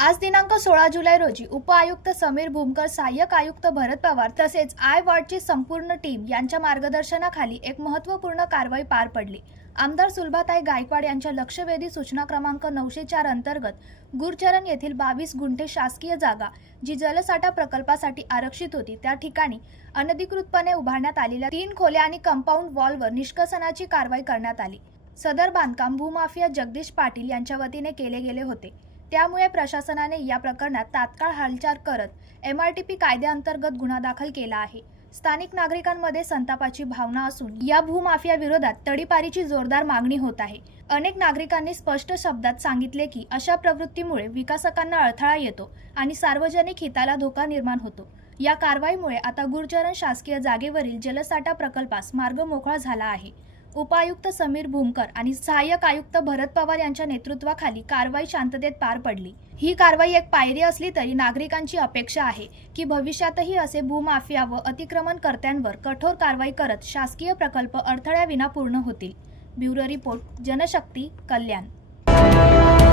आज दिनांक सोळा जुलै रोजी उपआयुक्त समीर भूमकर सहाय्यक आयुक्त भरत पवार तसेच आय वॉर्डची संपूर्ण टीम यांच्या मार्गदर्शनाखाली एक महत्त्वपूर्ण कारवाई पार पडली. आमदार सुलभाताई गायकवाड यांच्या लक्षवेधी सूचना क्रमांक नऊशे चार अंतर्गत गुरचरण येथील बावीस गुंठे शासकीय जागा जी जलसाठा प्रकल्पासाठी आरक्षित होती त्या ठिकाणी अनधिकृतपणे उभारण्यात आलेल्या तीन खोल्या आणि कंपाऊंड वॉलवर निष्कसनाची कारवाई करण्यात आली. सदर बांधकाम भूमाफिया जगदीश पाटील यांच्या वतीने केले गेले होते. त्यामुळे प्रशासनाने या प्रकरणात तात्काळ हालचाल करत एम आर टी पी कायद्याअंतर्गत गुन्हा दाखल केला आहे. स्थानिक नागरिकांमध्ये संतापाची भावना असून या भूमाफिया विरोधात तडीपारीची जोरदार मागणी होत आहे. अनेक नागरिकांनी स्पष्ट शब्दात सांगितले की अशा प्रवृत्तीमुळे विकासकांना अडथळा येतो आणि सार्वजनिक हिताला धोका निर्माण होतो. या कारवाईमुळे आता गुरचरण शासकीय जागेवरील जलसाठा प्रकल्पास मार्ग मोकळा झाला आहे. उपायुक्त समीर भूमकर आणि सहाय्यक आयुक्त भरत पवार यांच्या नेतृत्वाखाली कारवाई शांततेत पार पडली. ही कारवाई एक पायरी असली तरी नागरिकांची अपेक्षा आहे की भविष्यातही असे भूमाफिया व अतिक्रमणकर्त्यांवर कठोर कारवाई करत शासकीय प्रकल्प अडथळ्याविना पूर्ण होतील. Bureau report Janshakti Kalyan.